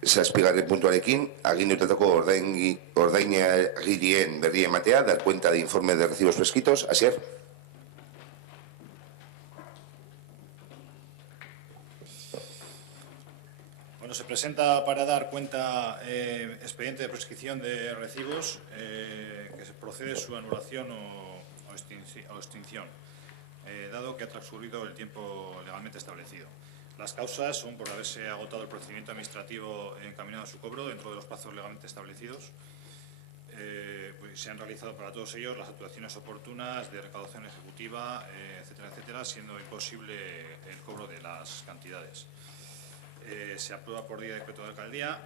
zazpigarren puntuarekin, agindutako ordainagirien berri ematea, dar cuenta de informe de recibos prescritos. Asier. Bueno, se presenta para dar cuenta expediente de prescripción de recibos que se procede su anulación o extinción, dado que ha transcurrido el tiempo legalmente establecido. Las causas son por haberse agotado el procedimiento administrativo encaminado a su cobro dentro de los plazos legalmente establecidos. Pues se han realizado para todos ellos las actuaciones oportunas de recaudación ejecutiva, etcétera, siendo imposible el cobro de las cantidades. Se aprueba por vía de decreto de alcaldía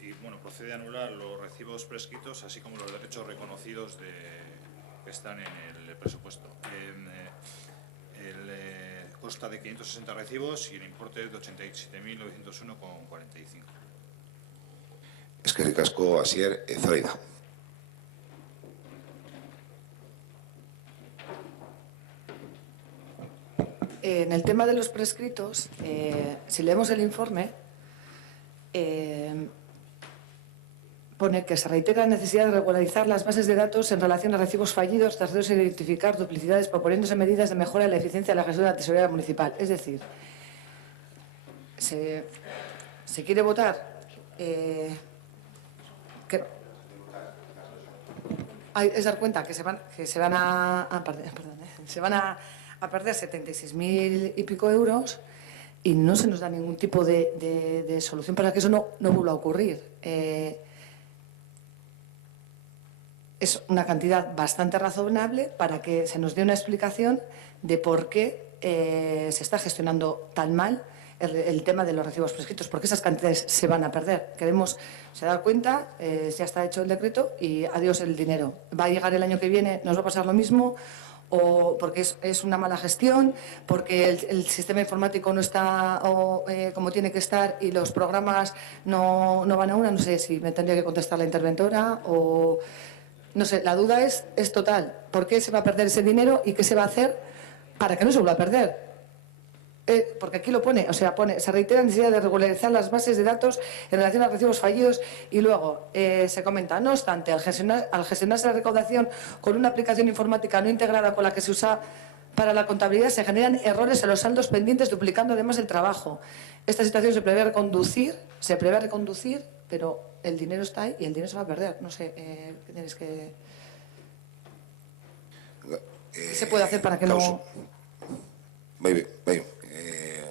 y bueno, procede a anular los recibos prescritos, así como los derechos reconocidos que están en el presupuesto. Consta de 560 recibos y el importe es de 87.901,45. Eskerrik asko, Asier. Zoraida. En el tema de los prescritos, si leemos el informe, pone que se reitera la necesidad de regularizar las bases de datos en relación a recibos fallidos, tras de identificar duplicidades, proponiéndose medidas de mejora de la eficiencia de la gestión de la tesorería municipal. Es decir, se quiere votar es dar cuenta que se van a perder 76.000 y pico euros y no se nos da ningún tipo de solución para que eso no vuelva a ocurrir. Es una cantidad bastante razonable para que se nos dé una explicación de por qué se está gestionando tan mal el tema de los recibos prescritos, porque esas cantidades se van a perder. Se da cuenta, ya está hecho el decreto y adiós el dinero. Va a llegar el año que viene, nos va a pasar lo mismo, o porque es una mala gestión, porque el sistema informático no está como tiene que estar y los programas no van a una. No sé si me tendría que contestar la interventora o... No sé, la duda es total. ¿Por qué se va a perder ese dinero y qué se va a hacer para que no se vuelva a perder? Porque aquí lo pone, se reitera la necesidad de regularizar las bases de datos en relación a recibos fallidos y luego se comenta, no obstante, al gestionarse la recaudación con una aplicación informática no integrada con la que se usa para la contabilidad, se generan errores en los saldos pendientes, duplicando además el trabajo. Esta situación se prevé reconducir, pero el dinero está ahí y el dinero se va a perder. No sé, ¿qué tienes que...? ¿Qué se puede hacer para que no...?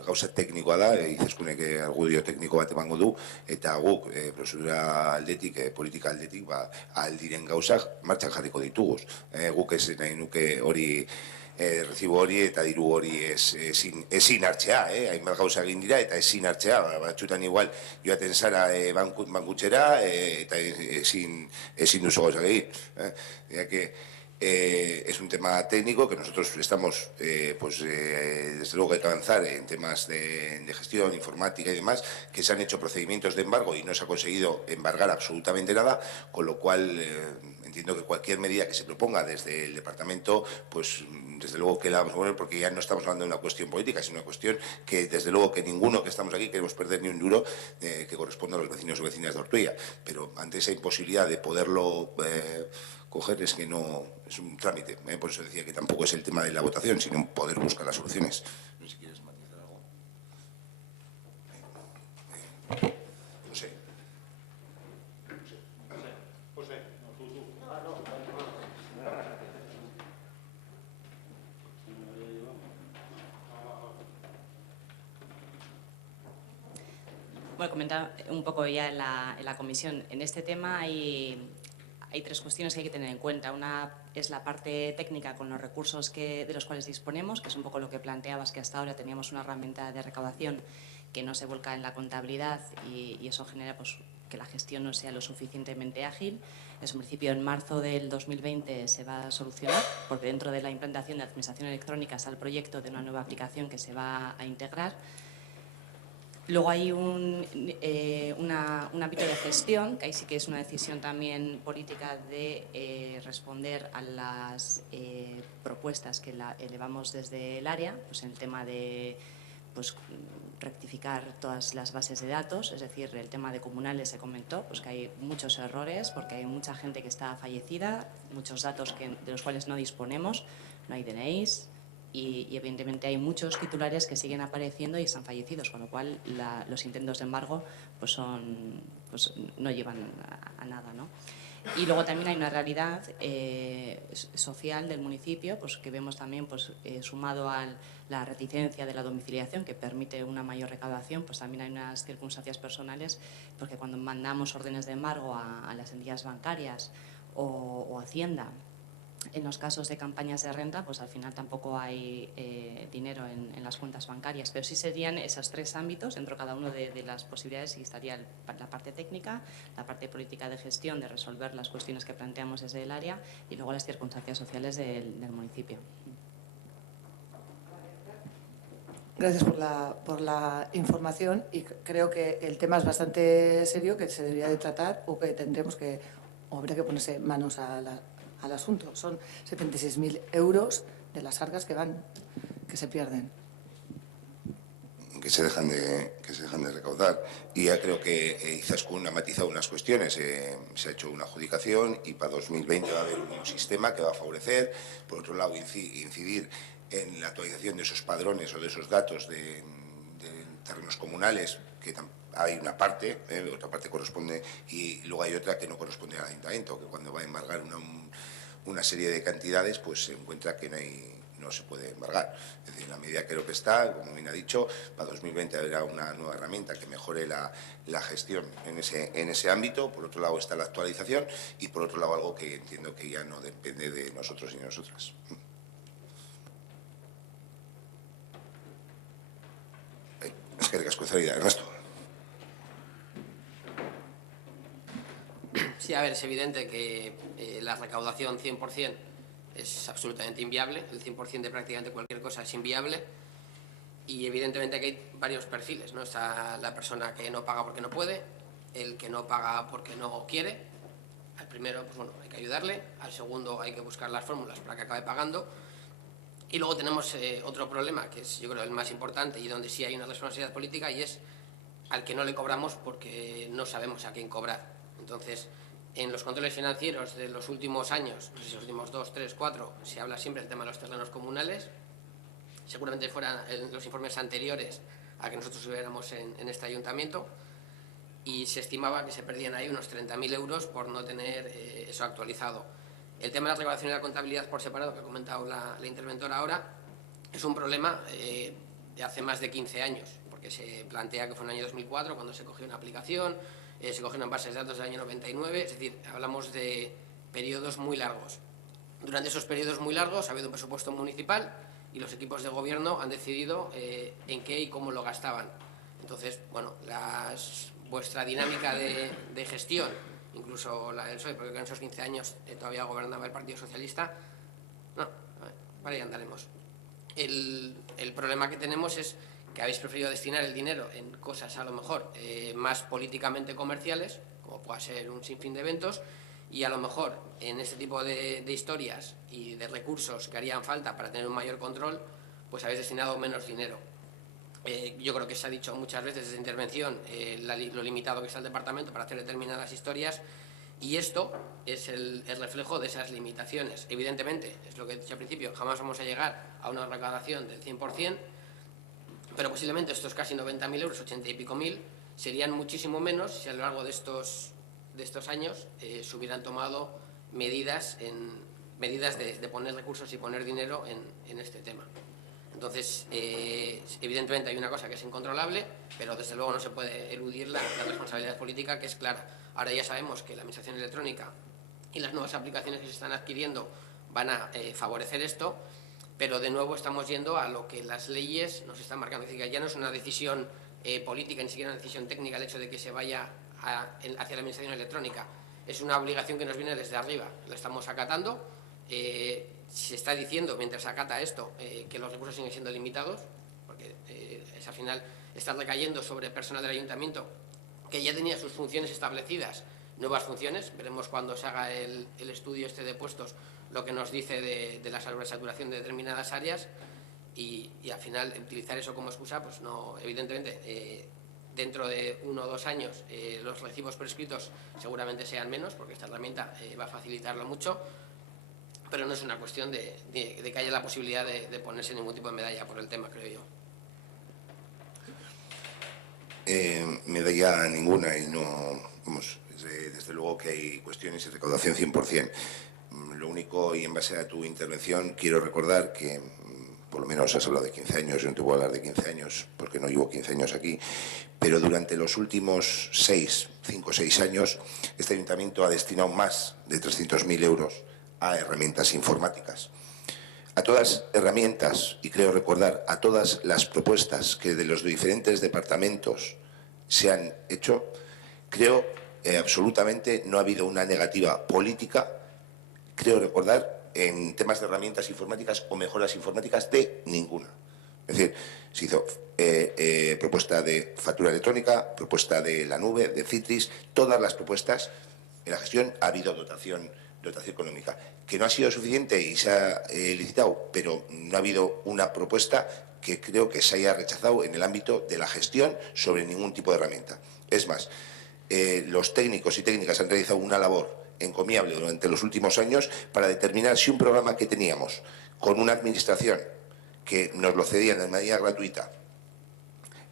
Gauza teknikoa da, izeskunek argudio tekniko bat emango du, eta guk prozedura aldetik, politika aldetik, aldiren gauzak martxan jarriko dituguz. Guk ez nahi nuke hori recibo hori eta diru hori ezin hartzea, hainbat gauza egin dira eta ezin hartzea, batzutan igual joaten zara bankutxera eta ezin duzu gauzak egin. Es un tema técnico que nosotros estamos, desde luego hay que avanzar en temas de gestión, informática y demás, que se han hecho procedimientos de embargo y no se ha conseguido embargar absolutamente nada, con lo cual entiendo que cualquier medida que se proponga desde el departamento, pues desde luego que la vamos a poner, porque ya no estamos hablando de una cuestión política, sino una cuestión que desde luego que ninguno que estamos aquí queremos perder ni un duro que corresponda a los vecinos o vecinas de Ortuella, pero ante esa imposibilidad de poderlo coger es que no es un trámite, por eso decía que tampoco es el tema de la votación, sino poder buscar las soluciones. No sé si quieres matizar algo. No sé. José, no, tú. Bueno, comentaba un poco ya en la comisión. En este tema hay tres cuestiones que hay que tener en cuenta. Una es la parte técnica con los recursos de los cuales disponemos, que es un poco lo que planteabas, que hasta ahora teníamos una herramienta de recaudación que no se volca en la contabilidad y eso genera pues, que la gestión no sea lo suficientemente ágil. Eso, en principio, en marzo del 2020 se va a solucionar, porque dentro de la implantación de administración electrónica está el proyecto de una nueva aplicación que se va a integrar. Luego hay un ámbito de gestión, que ahí sí que es una decisión también política de responder a las propuestas que elevamos desde el área, pues el tema de rectificar todas las bases de datos, es decir, el tema de comunales se comentó, pues que hay muchos errores porque hay mucha gente que está fallecida, muchos datos de los cuales no disponemos, no hay DNIs y evidentemente hay muchos titulares que siguen apareciendo y están fallecidos, con lo cual los intentos de embargo pues no llevan a nada, ¿no? Y luego también hay una realidad social del municipio, pues que vemos también, pues sumado a la reticencia de la domiciliación que permite una mayor recaudación, pues también hay unas circunstancias personales, porque cuando mandamos órdenes de embargo a las entidades bancarias o Hacienda, en los casos de campañas de renta, pues al final tampoco hay dinero en las cuentas bancarias, pero sí serían esos tres ámbitos, dentro cada uno de las posibilidades, y estaría la parte técnica, la parte política de gestión, de resolver las cuestiones que planteamos desde el área, y luego las circunstancias sociales del municipio. Gracias por la información, y creo que el tema es bastante serio, que se debería de tratar o que habría que ponerse manos al asunto. Son 76.000 euros de las arcas que se pierden. Que se dejan de recaudar. Y ya creo que Izaskun ha matizado unas cuestiones. Se ha hecho una adjudicación y para 2020 va a haber un sistema que va a favorecer, por otro lado, incidir en la actualización de esos padrones o de esos datos de terrenos comunales, que hay una parte, otra parte corresponde, y luego hay otra que no corresponde al ayuntamiento, que cuando va a embargar una serie de cantidades, pues se encuentra que no se puede embargar. Es decir, en la medida que lo que está, como bien ha dicho, para 2020 habrá una nueva herramienta que mejore la gestión en ese ámbito. Por otro lado está la actualización y por otro lado algo que entiendo que ya no depende de nosotros y nosotras. Es que Ernesto. Sí, a ver, es evidente que la recaudación 100% es absolutamente inviable. El 100% de prácticamente cualquier cosa es inviable. Y evidentemente que hay varios perfiles, ¿no? Está la persona que no paga porque no puede, el que no paga porque no quiere. Al primero, pues bueno, hay que ayudarle. Al segundo hay que buscar las fórmulas para que acabe pagando. Y luego tenemos otro problema, que es yo creo el más importante y donde sí hay una responsabilidad política, y es al que no le cobramos porque no sabemos a quién cobrar. Entonces, en los controles financieros de los últimos años, no sé si los últimos 2, 3, 4, se habla siempre del tema de los terrenos comunales. Seguramente fueran los informes anteriores a que nosotros estuviéramos en este ayuntamiento, y se estimaba que se perdían ahí unos 30.000 euros por no tener eso actualizado. El tema de la recaudación y la contabilidad por separado, que ha comentado la interventora ahora, es un problema de hace más de 15 años, porque se plantea que fue en el año 2004 cuando se cogió una aplicación, se cogieron bases de datos del año 99, es decir, hablamos de periodos muy largos. Durante esos periodos muy largos ha habido un presupuesto municipal y los equipos de gobierno han decidido en qué y cómo lo gastaban. Entonces, bueno, vuestra dinámica de gestión, incluso la del PSOE, porque en esos 15 años todavía gobernaba el Partido Socialista, no, para ahí andaremos. El problema que tenemos es que habéis preferido destinar el dinero en cosas a lo mejor más políticamente comerciales, como pueda ser un sinfín de eventos, y a lo mejor en este tipo de historias y de recursos que harían falta para tener un mayor control, pues habéis destinado menos dinero. Yo creo que se ha dicho muchas veces desde intervención lo limitado que está el departamento para hacer determinadas historias, y esto es el reflejo de esas limitaciones. Evidentemente, es lo que he dicho al principio, jamás vamos a llegar a una recaudación del 100%, pero posiblemente estos casi 90.000 euros, 80 y pico mil, serían muchísimo menos si a lo largo de estos años se hubieran tomado medidas de poner recursos y poner dinero en este tema. Entonces, evidentemente hay una cosa que es incontrolable, pero desde luego no se puede eludir la responsabilidad política, que es clara. Ahora ya sabemos que la administración electrónica y las nuevas aplicaciones que se están adquiriendo van a favorecer esto, pero de nuevo estamos yendo a lo que las leyes nos están marcando. Es decir, que ya no es una decisión política, ni siquiera una decisión técnica el hecho de que se vaya hacia la administración electrónica. Es una obligación que nos viene desde arriba, la estamos acatando. Se está diciendo, mientras se acata esto, que los recursos siguen siendo limitados, porque es al final está recayendo sobre personal del ayuntamiento que ya tenía sus funciones establecidas, nuevas funciones. Veremos cuando se haga el estudio de puestos lo que nos dice de la sobresaturación de determinadas áreas, y al final utilizar eso como excusa, pues no, evidentemente, dentro de 1 o 2 años los recibos prescritos seguramente sean menos, porque esta herramienta va a facilitarlo mucho, pero no es una cuestión de que haya la posibilidad de ponerse ningún tipo de medalla por el tema, creo yo. Medalla ninguna y no, vamos, desde luego que hay cuestiones de recaudación 100%. Lo único, y en base a tu intervención, quiero recordar que por lo menos has hablado de 15 años, yo no te voy a hablar de 15 años porque no llevo 15 años aquí, pero durante los últimos 5 o 6 años, este ayuntamiento ha destinado más de 300.000 euros a herramientas informáticas. A todas herramientas, y creo recordar, a todas las propuestas que de los diferentes departamentos se han hecho, creo absolutamente no ha habido una negativa política, creo recordar, en temas de herramientas informáticas o mejoras informáticas de ninguna. Es decir, se hizo propuesta de factura electrónica, propuesta de la nube, de Citris, todas las propuestas. En la gestión ha habido dotación económica, que no ha sido suficiente y se ha licitado, pero no ha habido una propuesta que creo que se haya rechazado en el ámbito de la gestión sobre ningún tipo de herramienta. Es más, los técnicos y técnicas han realizado una labor encomiable durante los últimos años para determinar si un programa que teníamos con una administración que nos lo cedía de manera gratuita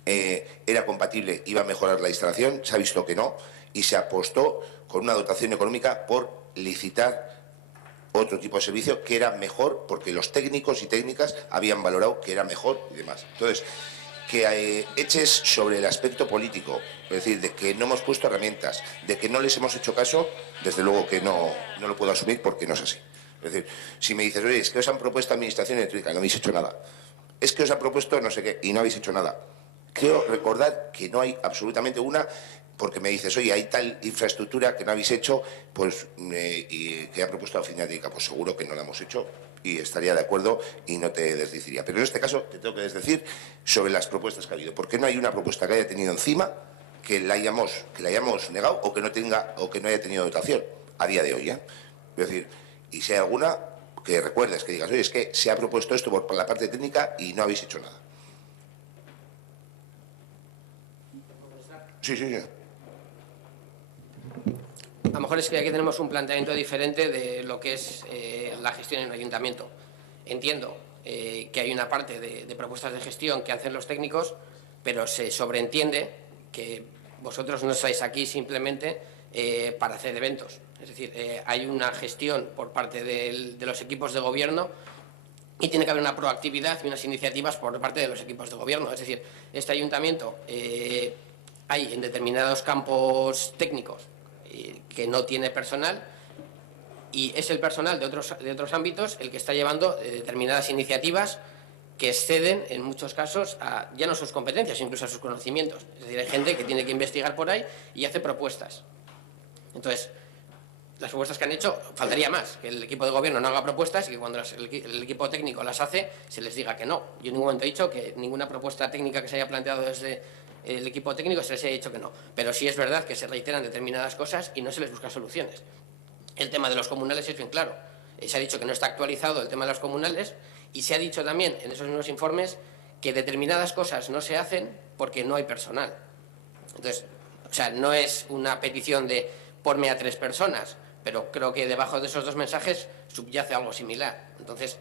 era compatible, iba a mejorar la instalación, se ha visto que no, y se apostó con una dotación económica por licitar otro tipo de servicio que era mejor, porque los técnicos y técnicas habían valorado que era mejor y demás. Entonces, que eches sobre el aspecto político, es decir, de que no hemos puesto herramientas, de que no les hemos hecho caso, desde luego que no lo puedo asumir porque no es así. Es decir, si me dices, oye, es que os han propuesto administración eléctrica, no habéis hecho nada. Es que os han propuesto no sé qué y no habéis hecho nada. Quiero recordar que no hay absolutamente una, porque me dices, oye, hay tal infraestructura que no habéis hecho, pues, y que ha propuesto la oficina técnica, pues seguro que no la hemos hecho y estaría de acuerdo y no te desdeciría. Pero en este caso te tengo que desdecir sobre las propuestas que ha habido, porque no hay una propuesta que haya tenido encima que la hayamos negado o que no haya tenido dotación a día de hoy. Es decir, y si hay alguna que recuerdes, que digas, oye, es que se ha propuesto esto por la parte técnica y no habéis hecho nada. Sí. A lo mejor es que aquí tenemos un planteamiento diferente de lo que es la gestión en un ayuntamiento. Entiendo que hay una parte de propuestas de gestión que hacen los técnicos, pero se sobreentiende que vosotros no estáis aquí simplemente para hacer eventos. Es decir, hay una gestión por parte de los equipos de gobierno y tiene que haber una proactividad y unas iniciativas por parte de los equipos de gobierno. Es decir, este ayuntamiento hay en determinados campos técnicos que no tiene personal y es el personal de otros ámbitos el que está llevando determinadas iniciativas que exceden en muchos casos a ya no sus competencias, incluso a sus conocimientos. Es decir, hay gente que tiene que investigar por ahí y hace propuestas. Entonces, las propuestas que han hecho, faltaría más, que el equipo de gobierno no haga propuestas y que cuando el equipo técnico las hace, se les diga que no. Yo en ningún momento he dicho que ninguna propuesta técnica que se haya planteado desde el equipo técnico se les haya dicho que no. Pero sí es verdad que se reiteran determinadas cosas y no se les busca soluciones. El tema de los comunales es bien claro. Se ha dicho que no está actualizado el tema de los comunales y se ha dicho también en esos mismos informes que determinadas cosas no se hacen porque no hay personal. Entonces, o sea, no es una petición de ponme a 3 personas, pero creo que debajo de esos 2 mensajes subyace algo similar. Entonces,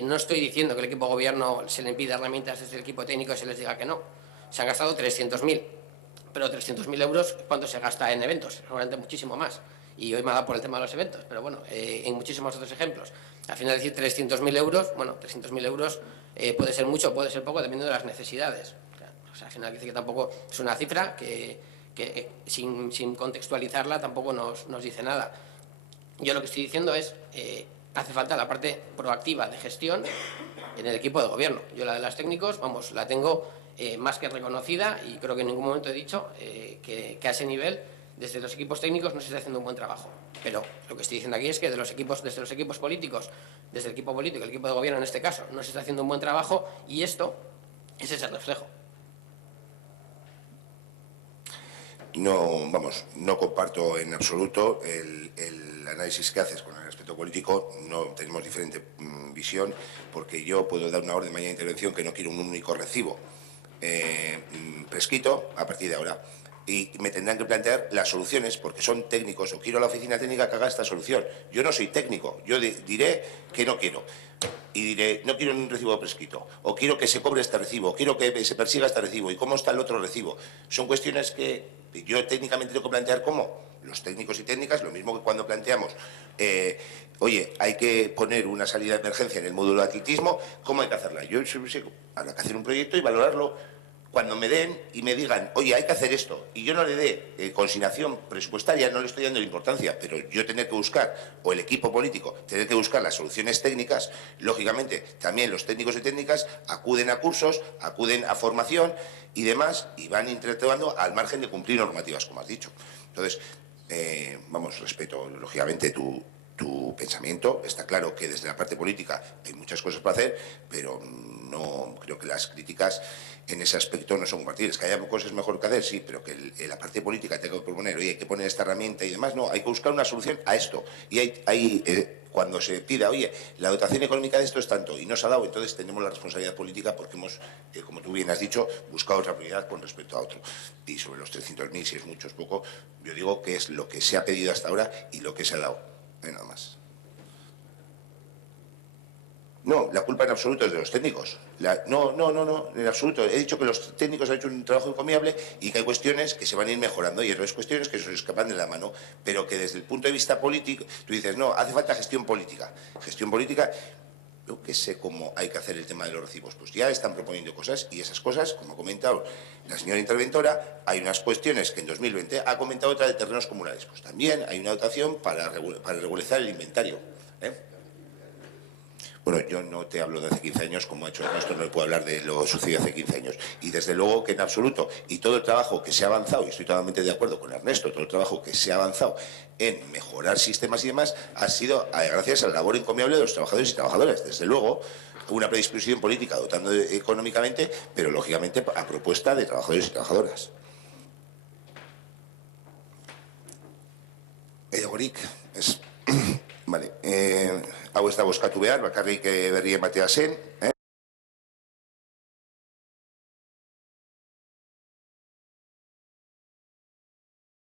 no estoy diciendo que el equipo de gobierno se le impida herramientas desde el equipo técnico y se les diga que no. Se han gastado 300.000, pero 300.000 euros, ¿cuánto se gasta en eventos? Seguramente muchísimo más. Y hoy me ha dado por el tema de los eventos, pero bueno, en muchísimos otros ejemplos. Al final decir 300.000 euros, bueno, 300.000 euros puede ser mucho o puede ser poco, dependiendo de las necesidades. O sea, al final dice que tampoco es una cifra que sin contextualizarla tampoco nos dice nada. Yo lo que estoy diciendo es, hace falta la parte proactiva de gestión en el equipo de gobierno. Yo la de los técnicos, vamos, la tengo más que reconocida y creo que en ningún momento he dicho que a ese nivel, desde los equipos técnicos, no se está haciendo un buen trabajo. Pero lo que estoy diciendo aquí es que desde los equipos políticos, desde el equipo político, el equipo de gobierno en este caso, no se está haciendo un buen trabajo y esto es ese reflejo. No comparto en absoluto el análisis que haces con respecto aspecto político no tenemos diferente visión, porque yo puedo dar una orden mañana de intervención que no quiero un único recibo prescrito a partir de ahora. Y me tendrán que plantear las soluciones, porque son técnicos, o quiero a la oficina técnica que haga esta solución. Yo no soy técnico, yo diré que no quiero. Y diré, no quiero un recibo prescrito, o quiero que se cobre este recibo, o quiero que se persiga este recibo, y cómo está el otro recibo. Son cuestiones que yo técnicamente tengo que plantear cómo. Los técnicos y técnicas, lo mismo que cuando planteamos, oye, hay que poner una salida de emergencia en el módulo de atletismo, ¿cómo hay que hacerla? Yo habrá que hacer un proyecto y valorarlo. Cuando me den y me digan, oye, hay que hacer esto, y yo no le dé consignación presupuestaria, no le estoy dando la importancia, pero yo tener que buscar, o el equipo político, tener que buscar las soluciones técnicas, lógicamente, también los técnicos y técnicas acuden a cursos, acuden a formación y demás, y van interactuando al margen de cumplir normativas, como has dicho. Entonces, vamos, respeto, lógicamente, tu pensamiento. Está claro que desde la parte política hay muchas cosas para hacer, pero no creo que las críticas en ese aspecto no son compartidas. Que haya cosas mejor que hacer, sí, pero que la parte política tenga que proponer, oye, hay que poner esta herramienta y demás, no, hay que buscar una solución a esto. Y cuando se pida, oye, la dotación económica de esto es tanto y no se ha dado, entonces tenemos la responsabilidad política porque hemos, como tú bien has dicho, buscado otra prioridad con respecto a otro. Y sobre los 300.000, si es mucho o es poco, yo digo que es lo que se ha pedido hasta ahora y lo que se ha dado. Nada más. No, la culpa en absoluto es de los técnicos. No, en absoluto. He dicho que los técnicos han hecho un trabajo encomiable y que hay cuestiones que se van a ir mejorando y otras cuestiones que se escapan de la mano, pero que desde el punto de vista político, tú dices, no, hace falta gestión política. Gestión política, yo que sé cómo hay que hacer el tema de los recibos. Pues ya están proponiendo cosas y esas cosas, como ha comentado la señora interventora, hay unas cuestiones que en 2020 ha comentado otra de terrenos comunales. Pues también hay una dotación para regularizar el inventario. Bueno, yo no te hablo de hace 15 años, como ha hecho Ernesto, no le puedo hablar de lo sucedido hace 15 años. Y desde luego que en absoluto, y todo el trabajo que se ha avanzado, y estoy totalmente de acuerdo con Ernesto, todo el trabajo que se ha avanzado en mejorar sistemas y demás, ha sido gracias a la labor encomiable de los trabajadores y trabajadoras. Desde luego, una predisposición política dotando económicamente, pero lógicamente a propuesta de trabajadores y trabajadoras. Egorik, vale, hau ez da bozkatu behar, bakarrik berrien batea zen.